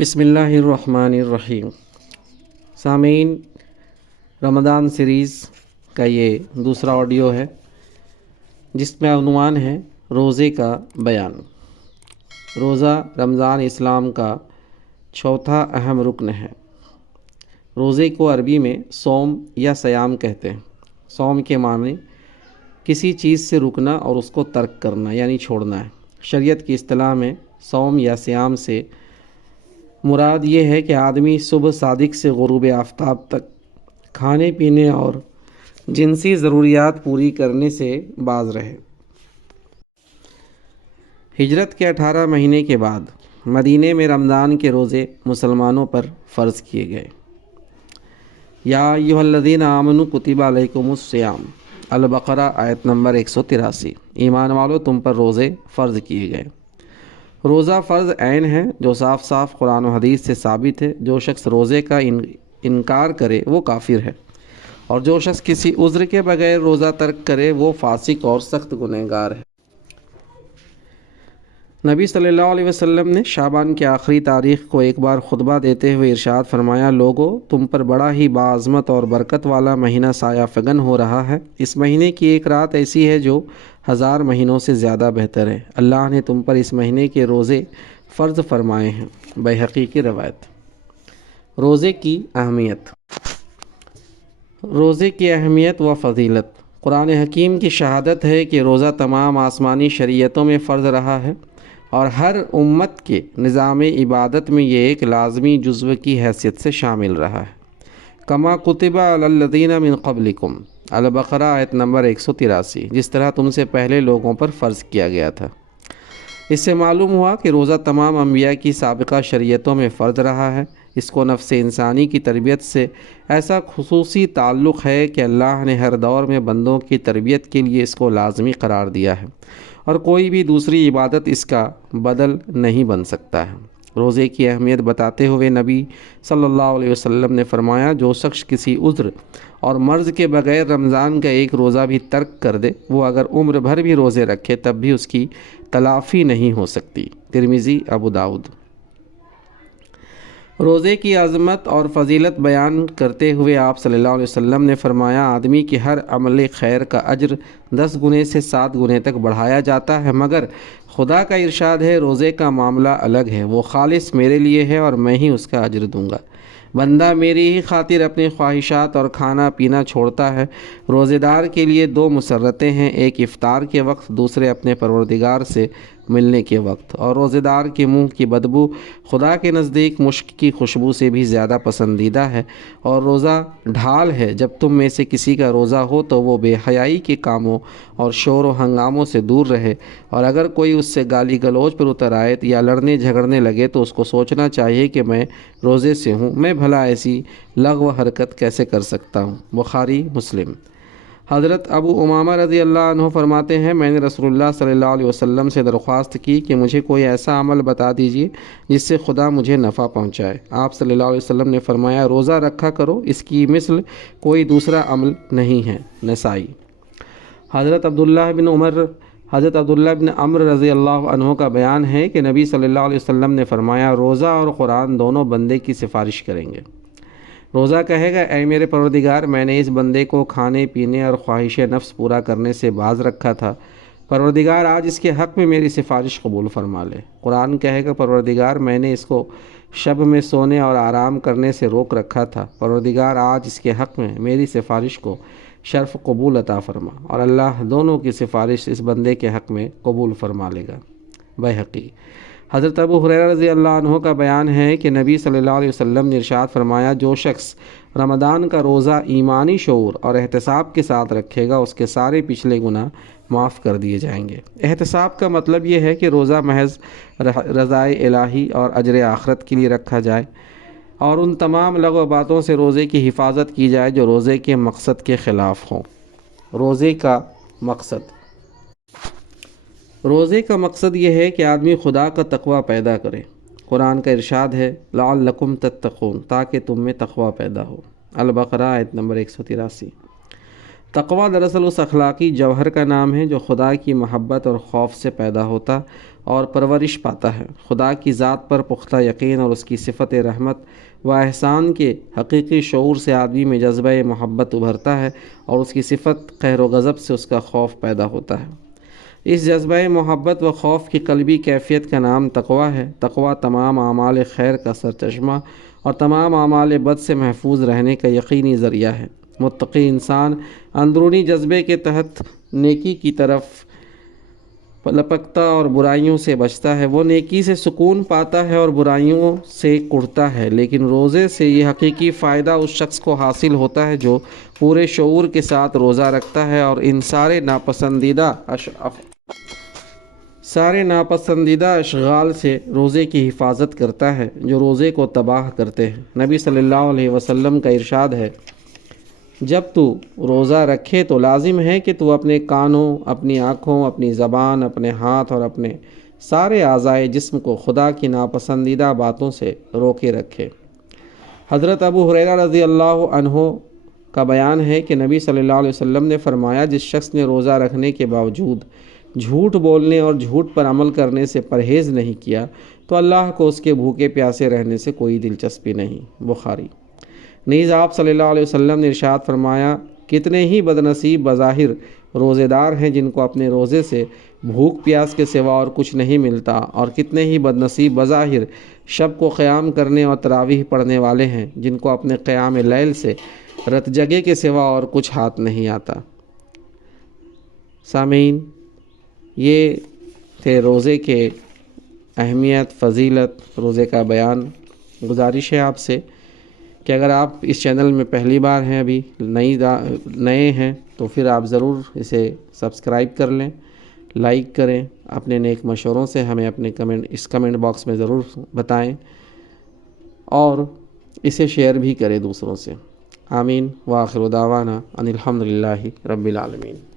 بسم اللہ الرحمن الرحیم۔ سامعین، رمضان سیریز کا یہ دوسرا آڈیو ہے جس میں عنوان ہے روزے کا بیان۔ روزہ رمضان اسلام کا چوتھا اہم رکن ہے۔ روزے کو عربی میں صوم یا صیام کہتے ہیں۔ صوم کے معنی کسی چیز سے رکنا اور اس کو ترک کرنا یعنی چھوڑنا ہے۔ شریعت کی اصطلاح میں صوم یا صیام سے مراد یہ ہے کہ آدمی صبح صادق سے غروب آفتاب تک کھانے پینے اور جنسی ضروریات پوری کرنے سے باز رہے۔ ہجرت کے 18 مہینے کے بعد مدینے میں رمضان کے روزے مسلمانوں پر فرض کیے گئے۔ یا ایھا الذین آمنوا کتب علیکم الصیام، البقرہ آیت نمبر 183۔ ایمان والو، تم پر روزے فرض کیے گئے۔ روزہ فرض عین ہے جو صاف صاف قرآن و حدیث سے ثابت ہے۔ جو شخص روزے کا انکار کرے وہ کافر ہے، اور جو شخص کسی عذر کے بغیر روزہ ترک کرے وہ فاسق اور سخت گنہگار ہے۔ نبی صلی اللہ علیہ وسلم نے شعبان کی آخری تاریخ کو ایک بار خطبہ دیتے ہوئے ارشاد فرمایا، لوگو، تم پر بڑا ہی باعظمت اور برکت والا مہینہ سایہ فگن ہو رہا ہے۔ اس مہینے کی ایک رات ایسی ہے جو 1000 مہینوں سے زیادہ بہتر ہے۔ اللہ نے تم پر اس مہینے کے روزے فرض فرمائے ہیں۔ بیہقی کی روایت۔ روزے کی اہمیت۔ روزے کی اہمیت و فضیلت۔ قرآن حکیم کی شہادت ہے کہ روزہ تمام آسمانی شریعتوں میں فرض رہا ہے اور ہر امت کے نظام عبادت میں یہ ایک لازمی جزو کی حیثیت سے شامل رہا ہے۔ کما کتب علی الذین من قبلکم، البقرہ آیت نمبر 183، جس طرح تم سے پہلے لوگوں پر فرض کیا گیا تھا۔ اس سے معلوم ہوا کہ روزہ تمام انبیاء کی سابقہ شریعتوں میں فرض رہا ہے۔ اس کو نفس انسانی کی تربیت سے ایسا خصوصی تعلق ہے کہ اللہ نے ہر دور میں بندوں کی تربیت کے لیے اس کو لازمی قرار دیا ہے، اور کوئی بھی دوسری عبادت اس کا بدل نہیں بن سکتا ہے۔ روزے کی اہمیت بتاتے ہوئے نبی صلی اللہ علیہ وسلم نے فرمایا، جو شخص کسی عذر اور مرض کے بغیر رمضان کا ایک روزہ بھی ترک کر دے، وہ اگر عمر بھر بھی روزے رکھے تب بھی اس کی تلافی نہیں ہو سکتی۔ ترمذی، ابو داؤد۔ روزے کی عظمت اور فضیلت بیان کرتے ہوئے آپ صلی اللہ علیہ وسلم نے فرمایا، آدمی کے ہر عمل خیر کا اجر 10 گنے سے 7 گنے تک بڑھایا جاتا ہے، مگر خدا کا ارشاد ہے، روزے کا معاملہ الگ ہے، وہ خالص میرے لیے ہے اور میں ہی اس کا اجر دوں گا۔ بندہ میری ہی خاطر اپنی خواہشات اور کھانا پینا چھوڑتا ہے۔ روزے دار کے لیے 2 مسرتیں ہیں، ایک افطار کے وقت، دوسرے اپنے پروردگار سے ملنے کے وقت۔ اور روزے دار کے منہ کی بدبو خدا کے نزدیک مشک کی خوشبو سے بھی زیادہ پسندیدہ ہے۔ اور روزہ ڈھال ہے، جب تم میں سے کسی کا روزہ ہو تو وہ بے حیائی کے کاموں اور شور و ہنگاموں سے دور رہے، اور اگر کوئی اس سے گالی گلوچ پر اتر آئے یا لڑنے جھگڑنے لگے تو اس کو سوچنا چاہیے کہ میں روزے سے ہوں، میں بھلا ایسی لغو حرکت کیسے کر سکتا ہوں۔ بخاری، مسلم۔ حضرت ابو امامہ رضی اللہ عنہ فرماتے ہیں، میں نے رسول اللہ صلی اللہ علیہ وسلم سے درخواست کی کہ مجھے کوئی ایسا عمل بتا دیجیے جس سے خدا مجھے نفع پہنچائے۔ آپ صلی اللہ علیہ وسلم نے فرمایا، روزہ رکھا کرو، اس کی مثل کوئی دوسرا عمل نہیں ہے۔ نسائی۔ حضرت عبداللہ بن عمرو رضی اللہ عنہ کا بیان ہے کہ نبی صلی اللہ علیہ وسلم نے فرمایا، روزہ اور قرآن دونوں بندے کی سفارش کریں گے۔ روزہ کہے گا، اے میرے پروردگار، میں نے اس بندے کو کھانے پینے اور خواہش نفس پورا کرنے سے باز رکھا تھا، پروردگار آج اس کے حق میں میری سفارش قبول فرما لے۔ قرآن کہے گا، پروردگار، میں نے اس کو شب میں سونے اور آرام کرنے سے روک رکھا تھا، پروردگار آج اس کے حق میں میری سفارش کو شرف قبول عطا فرما، اور اللہ دونوں کی سفارش اس بندے کے حق میں قبول فرما لے گا۔ بیہقی۔ حضرت ابو ہریرہ رضی اللہ عنہ کا بیان ہے کہ نبی صلی اللہ علیہ وسلم نے ارشاد فرمایا، جو شخص رمضان کا روزہ ایمانی شعور اور احتساب کے ساتھ رکھے گا، اس کے سارے پچھلے گناہ معاف کر دیے جائیں گے۔ احتساب کا مطلب یہ ہے کہ روزہ محض رضائے الہی اور اجر آخرت کے لیے رکھا جائے، اور ان تمام لغو باتوں سے روزے کی حفاظت کی جائے جو روزے کے مقصد کے خلاف ہوں۔ روزے کا مقصد۔ روزے کا مقصد یہ ہے کہ آدمی خدا کا تقوی پیدا کرے۔ قرآن کا ارشاد ہے، لعلکم تتقون، تاکہ تم میں تقوی پیدا ہو۔ البقرہ آیت نمبر 183۔ تقوی دراصل اس اخلاقی جوہر کا نام ہے جو خدا کی محبت اور خوف سے پیدا ہوتا اور پرورش پاتا ہے۔ خدا کی ذات پر پختہ یقین اور اس کی صفت رحمت و احسان کے حقیقی شعور سے آدمی میں جذبہ محبت ابھرتا ہے اور اس کی صفت قہر و غضب سے اس کا خوف پیدا ہوتا ہے۔ اس جذبہ محبت و خوف کی قلبی کیفیت کا نام تقویٰ ہے۔ تقویٰ تمام اعمال خیر کا سرچشمہ اور تمام اعمال بد سے محفوظ رہنے کا یقینی ذریعہ ہے۔ متقی انسان اندرونی جذبے کے تحت نیکی کی طرف لپکتا اور برائیوں سے بچتا ہے۔ وہ نیکی سے سکون پاتا ہے اور برائیوں سے کڑتا ہے، لیکن روزے سے یہ حقیقی فائدہ اس شخص کو حاصل ہوتا ہے جو پورے شعور کے ساتھ روزہ رکھتا ہے اور ان سارے ناپسندیدہ اشغال سے روزے کی حفاظت کرتا ہے جو روزے کو تباہ کرتے ہیں۔ نبی صلی اللہ علیہ وسلم کا ارشاد ہے، جب تو روزہ رکھے تو لازم ہے کہ تو اپنے کانوں، اپنی آنکھوں، اپنی زبان، اپنے ہاتھ اور اپنے سارے اعضائے جسم کو خدا کی ناپسندیدہ باتوں سے روکے رکھے۔ حضرت ابو ہریرہ رضی اللہ عنہ کا بیان ہے کہ نبی صلی اللہ علیہ وسلم نے فرمایا، جس شخص نے روزہ رکھنے کے باوجود جھوٹ بولنے اور جھوٹ پر عمل کرنے سے پرہیز نہیں کیا تو اللہ کو اس کے بھوکے پیاسے رہنے سے کوئی دلچسپی نہیں۔ بخاری۔ نیز آپ صلی اللہ علیہ وسلم نے ارشاد فرمایا، کتنے ہی بدنصیب بظاہر روزے دار ہیں جن کو اپنے روزے سے بھوک پیاس کے سوا اور کچھ نہیں ملتا، اور کتنے ہی بدنصیب بظاہر شب کو قیام کرنے اور تراویح پڑھنے والے ہیں جن کو اپنے قیام لیل سے رت جگے کے سوا اور کچھ ہاتھ نہیں آتا۔ سامعین، یہ تھے روزے کے اہمیت، فضیلت، روزے کا بیان۔ گزارش ہے آپ سے کہ اگر آپ اس چینل میں پہلی بار ہیں، ابھی نئے ہیں، تو پھر آپ ضرور اسے سبسکرائب کر لیں، لائک کریں، اپنے نیک مشوروں سے ہمیں اپنے کمنٹ باکس میں ضرور بتائیں اور اسے شیئر بھی کریں دوسروں سے۔ آمین۔ وآخر دعوانا ان الحمد للہ رب العالمین۔